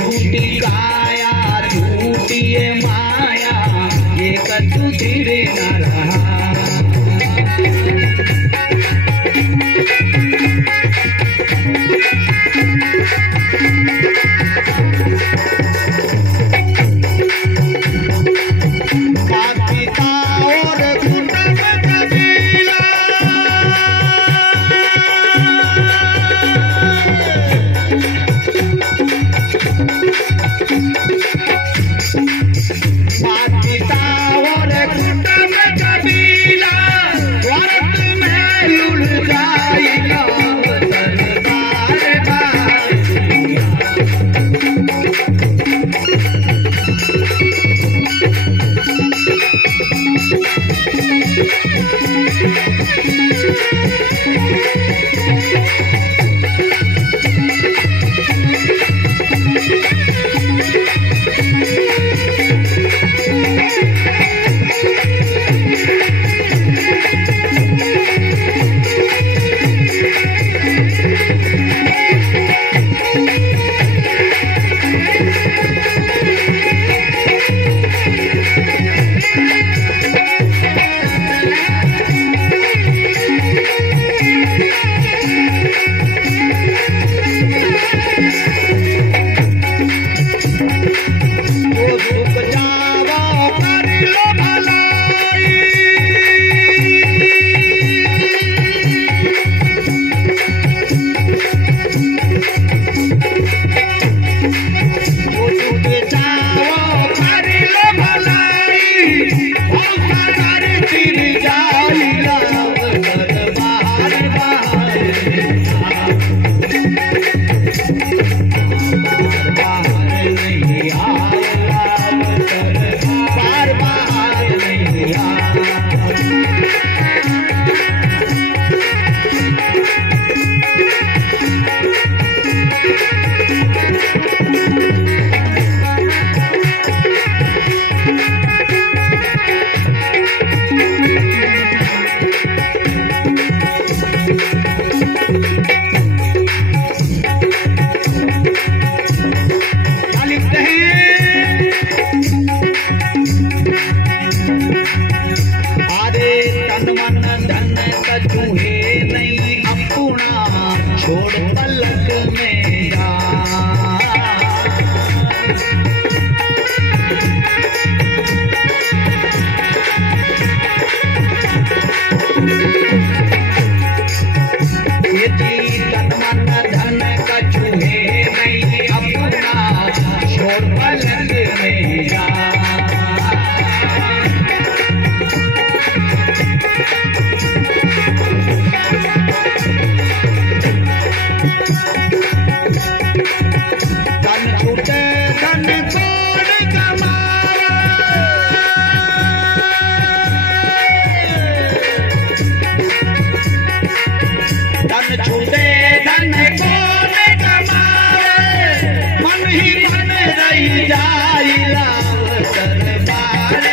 झूठी काया झूठी माया ये कछु धीरे न रहा। छोड़ पलक मेरा ये तन मन धन कछु है नहीं अपना छोड़ पलक मेरा छूटे धन कौन कमावे मन ही मन रही जाई लाव दरबार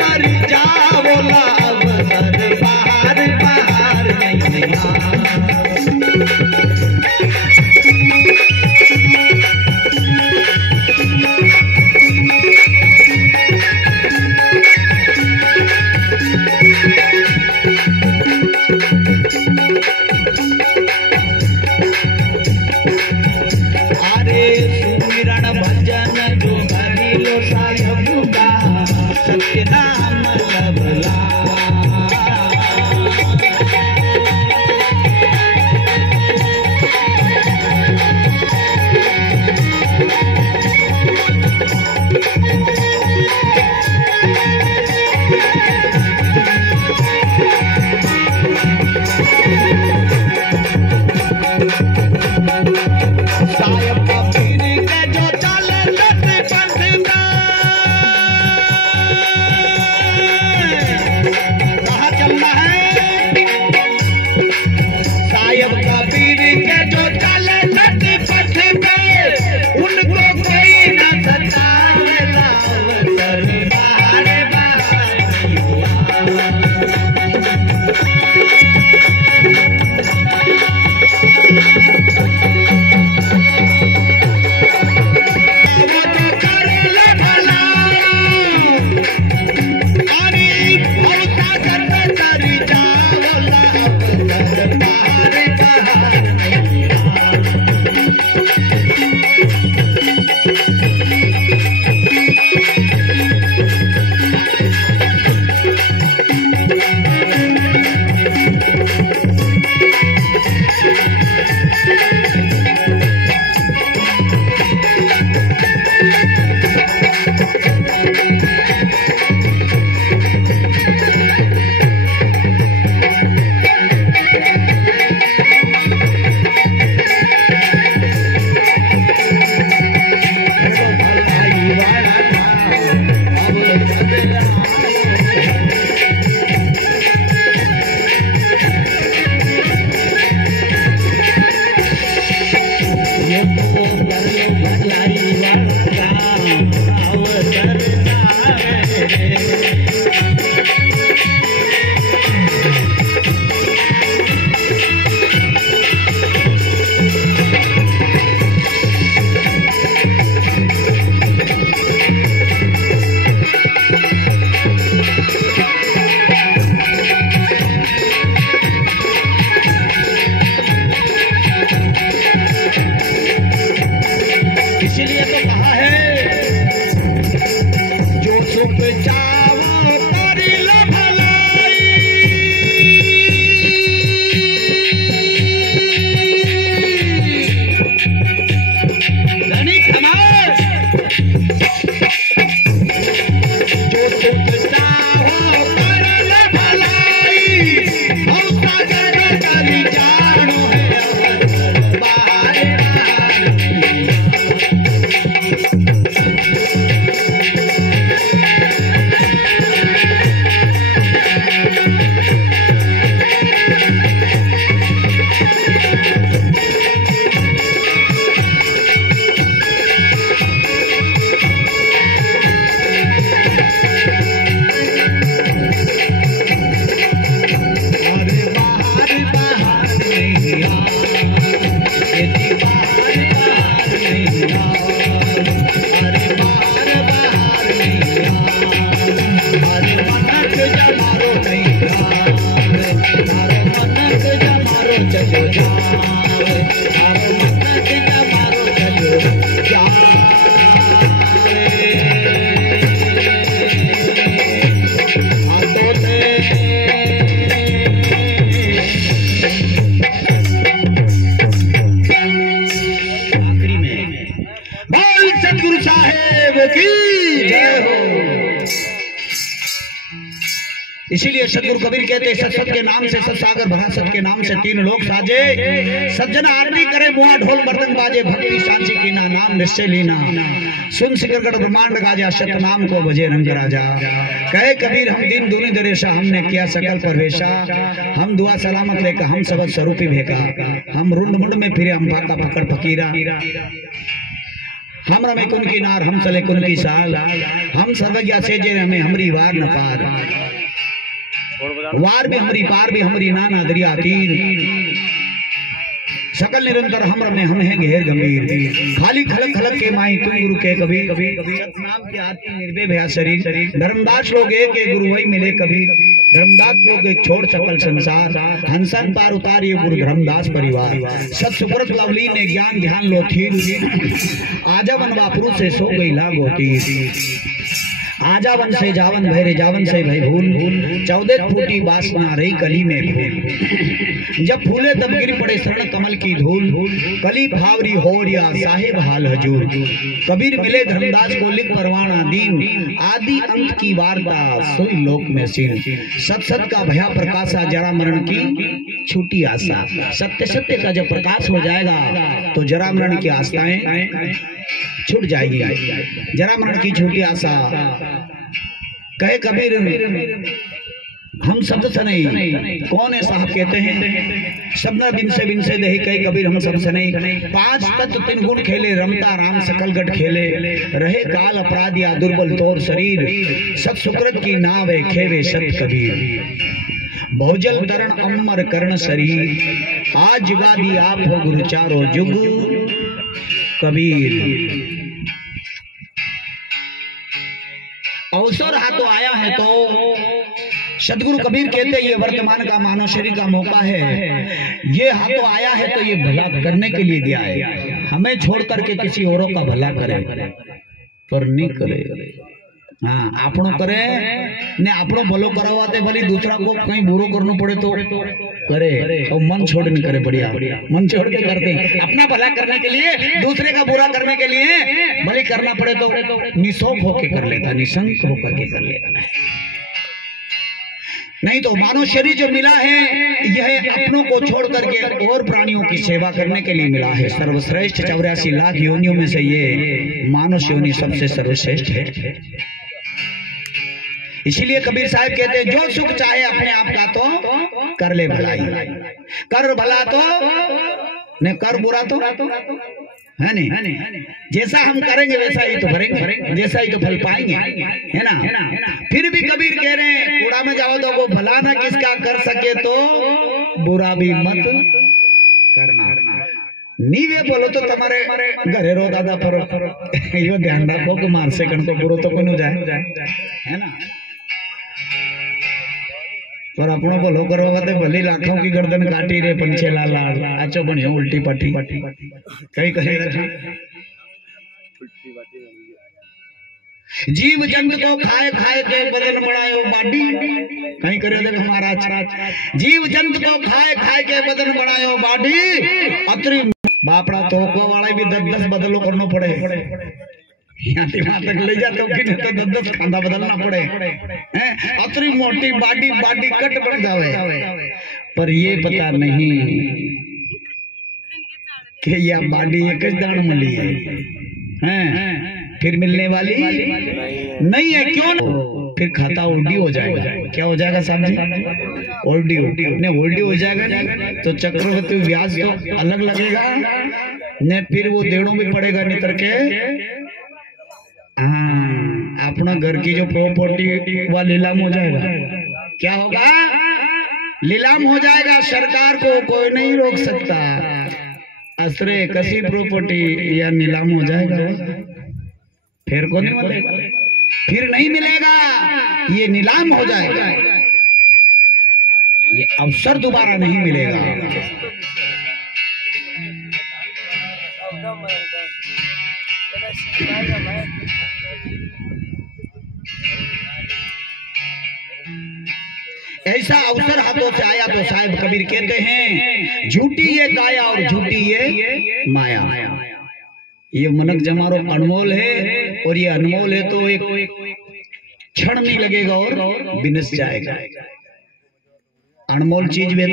बार जाओ लाव दरबार बार इसीलिए सदगुरु कबीर कहते सत सत के नाम से सत सागर भरा, सत के नाम से तीन लोग साजे, सज्जन आरती करे मुआ ढोल मर्दन बाजे, भक्ति सांची की ना नाम निश्चय लीना, सुन सिकरगढ़ ब्रह्मांड गाजा, सत नाम को बजे रंग राजा। कहे कबीर हम दिन दूनी दरेशा, हमने किया सकल परवेशा, हम दुआ सलामत लेकर हम सबद स्वरूपी भेका, हम रुंड मुंड में फिरे हम पाका पकड़ फकीरा, हम रमे कुन की नार हम चले कुन की साल, हम सर्वज्ञा से जे हमें हमरी वार न पार, वार भी हमारी पार भी हमारी नाना दरिया तीर, सकल निरंतर हम रमे हम हैं घेर गंभीर, खाली खलक खलक के माई तुम गुरु के कबीर, नाम की आरती निर्भय भया शरीर, धर्मदास लोग एक गुरु वही मिले कबीर, धर्मदास लोग एक छोड़ सकल संसार, हंसन पार उतारिए गुरु धर्मदास परिवार, सत सुब्रत लवली ने ज्ञान ध्यान लो थी, आजा वन वापरू से सो गई लाग होती, आजा वन से जावन भैरे जावन से भय भूल, 14 फूटी बासना रही कली में फूल, जब फूले तब गिर पड़े शरण कमल की धूल, कली भावरी होरिया साहेब हाल हजूर, कबीर मिले धर्मदास को लिख परवाना दीन, आदि अंत की वार्ता सोई लोक में सीन, सत सत का भया प्रकाशा जरा मरण की छूटी आशा, सत्य सत्य का जब प्रकाश हो जाएगा तो जरा मरण की आस्थाएं छूट जाएगी, जरा मरण की छूटी आशा। कहे कबीर हम शब्द से नहीं, कौन है साहब कहते हैं सबना बिन से दही, कहे कबीर हम सब से नहीं, 5 तत्व 3 गुण खेले, रमता राम सकल गढ़ खेले, रहे काल अपराध या दुर्बल तोर शरीर, सत सुकृत की नाव है खेवे सत कबीर, बहुजल तरण अमर कर्ण शरीर, आज जुगादी आप हो गुरु चारो जुग कबीर। अवसर हाथों आया है तो सदगुरु कबीर कहते ये वर्तमान का मानव शरीर का मौका है, ये हाथों आया है तो ये भला करने के लिए दिया है, हमें छोड़ करके किसी औरों का भला करे पर नहीं करे, हाँ आपनो करे ने आपनो भलो करवाते भली दूसरा को कहीं बुरो करना पड़े तो करे, और मन छोड़ नहीं करे, बढ़िया मन छोड़ के करते हैं अपना भला करने के लिए, दूसरे का बुरा करने के लिए भले करना पड़े तो निशोक होके कर लेता, निशंक होकर के कर लेता, नहीं तो मानव शरीर जो मिला है यह अपनों को छोड़ करके और प्राणियों की सेवा करने के लिए मिला है, सर्वश्रेष्ठ 84 लाख योनियों में से ये मानव योनि सबसे सर्वश्रेष्ठ है। इसीलिए कबीर साहब कहते हैं जो सुख चाहे अपने आप का तो कर ले भलाई, कर भला तो न कर बुरा तो है नहीं, जैसा हम करेंगे वैसा ही तो भरेंगे, जैसा ही तो फल पाएंगे, है ना। फिर भी कबीर कह रहे हैं कूड़ा में जाओ तो वो भला ना किसका कर सके तो बुरा भी मत करना, नीवे बोलो तो तुम्हारे घरे रो दादा पर यो ध्यान रखो कि मार सेकंड को बुरो तो कोई जाए, है ना, पर अपनों भलो करवा तो भली लाखों की गर्दन काटी रे पंछे लाल लाल, आचो बनियो उल्टी पट्टी कहीं कहीं जीव जंत को खाए खाए के बदन बनायो बाडी, कहीं करे देख हमारा जीव जंत को खाए खाए के बदन बनायो बाडी, अतरी बापड़ा तो वाला भी 10-10 बदलो करना पड़े, यहाँ तक ले जाते तो 10-10 खांदा बदलना पड़े, अतरी मोटी बाडी कट बन जावे, पर ये पता नहीं कि यह बाडी एक दान मिली है, फिर मिलने वाली नहीं है, क्यों ना? फिर खाता उल्टी हो जाएगा, क्या हो जाएगा साहब जी? उल्टी हो जाएगा तो चक्रवृद्धि ब्याज तो अलग लगेगा ने, फिर वो देड़ों भी पड़ेगा नितर के, अपना घर की जो प्रॉपर्टी वह नीलाम हो जाएगा, क्या होगा? नीलाम हो जाएगा, सरकार को कोई नहीं रोक सकता, असरे कसी प्रॉपर्टी या नीलाम हो जाएगा, फिर को नहीं मिलेगा, फिर नहीं मिलेगा, ये नीलाम हो जाएगा, ये अवसर दोबारा नहीं मिलेगा। ऐसा अवसर हाथों से आया तो साहिब कबीर कहते हैं झूठी ये काया और झूठी ये माया, ये मनक जमारो अनमोल है, और ये अनमोल है तो एक क्षण नहीं लगेगा और बिनस जाएगा। अनमोल चीज वे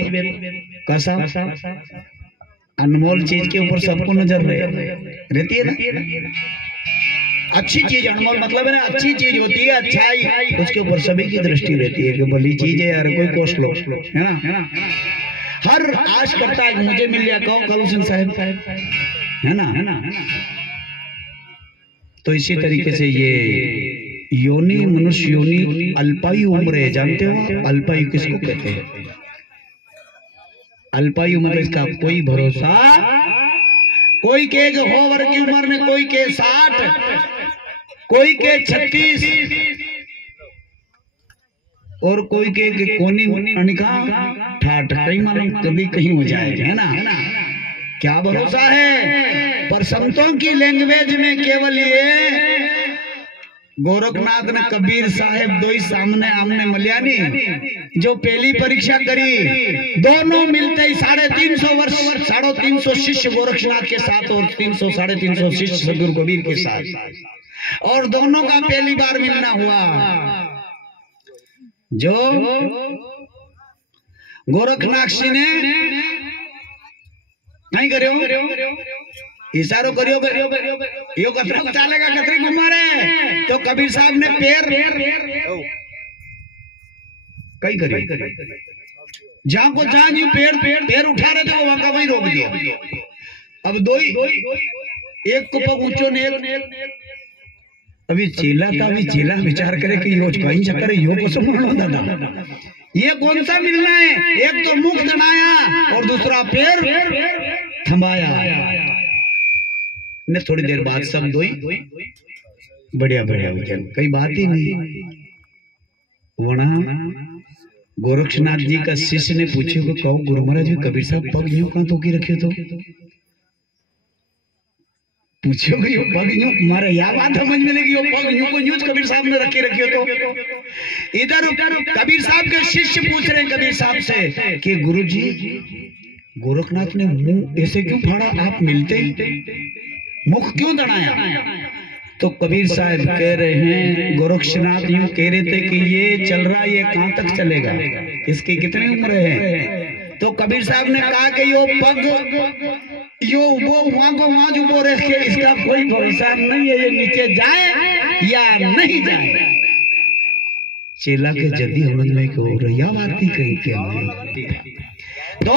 कैसा अनमोल चीज के ऊपर सबको नजर रहती है ना। अच्छी चीज अनमोल मतलब है ना, अच्छी चीज होती है, अच्छाई उसके ऊपर सभी की दृष्टि रहती है कि भली चीज है यार, कोई कोस लो, है ना। हर आश करता है मुझे मिल जाए, कहो कल हुसैन साहब, है ना। तो इसी तरीके से ये योनि, मनुष्य योनि अल्पायु उम्र है। जानते हो अल्पायु किसको कहते हैं? अल्पायु मतलब इसका कोई भरोसा, कोई के हो वर्ष की उम्र में, कोई के 60, कोई के 36 और कोई के कोनी अनिका ठाठ, कहीं मालूम कभी कहीं हो जाएगा, है ना। क्या भरोसा है? पर संतों की लैंग्वेज में केवल ये गोरखनाथ ने कबीर साहेब दो ही सामने आमने मल्यानी जो पहली परीक्षा करी, दोनों मिलते ही 350 वर्ष, 350 शिष्य गोरखनाथ के साथ और 300 350 शिष्य सदगुरु कबीर के साथ, और दोनों का पहली बार मिलना हुआ। जो गोरखनाथ ने नहीं करो इशारो करियो यो कतरा चालेगा, कतरी घुमारे, तो कबीर साहब ने पैर कहीं करियो, जहां को जहां जी पैर उठा रहे थे वो वहां का वहीं रोक दिया। अब दो ही, एक को पग ऊंचो ने अभी चेला था, अभी चेला विचार करे कि यो कहीं चक्कर यो को समझो दादा, ये कौन सा मिलना है? एक तो मुख तनाया और दूसरा पैर थमाया ने। थोड़ी देर बाद सब दो ही बढ़िया उठन, कई बात ही नहीं। वहां गोरक्षनाथ जी का शिष्य ने पूछे को कहो गुरु महाराज जी कबीर साहब पग यूं कहां तो की रखे, तो पूछो कि यो पग यूं, मारे या बात समझ में लगी, यो पग यूं को यूं कबीर साहब ने रखे तो इधर कबीर साहब के शिष्य पूछ रहे कबीर साहब से कि गुरु जी गोरखनाथ ने मुंह ऐसे क्यों फाड़ा, आप मिलते ही मुख क्यों दड़ाया? तो कबीर साहब कह रहे हैं गोरक्षनाथ यूं कह रहे थे कि ये चल रहा, ये कहां तक चलेगा, इसकी कितनी उम्र है? तो कबीर साहब ने कहा कि यो पग यो वो वहां को वहां जो बोल रहे, इसका कोई भरोसा नहीं है, ये नीचे जाए या नहीं जाए। चेला के जदी हमन में को रैया वार्ती कहीं के तो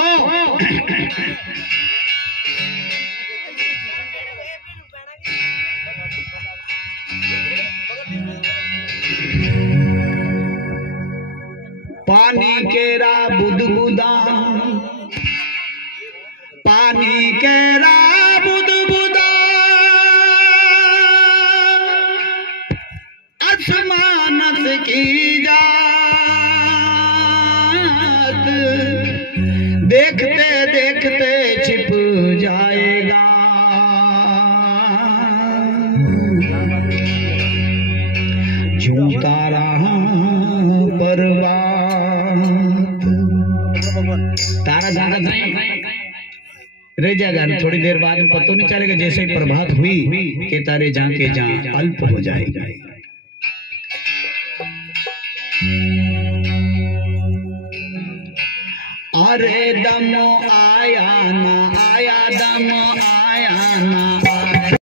पानी केरा बुदबुदा, पानी केरा बुदबुदा, आसमानस की जात, देखते देखते छिप जाएगा, जूं तारा तारा जागा रह जाएगा, थोड़ी देर बाद पता नहीं चलेगा, जैसे ही प्रभात हुई कि तारे जाके जहां अल्प हो जाएगा। अरे दम आया ना आया, दम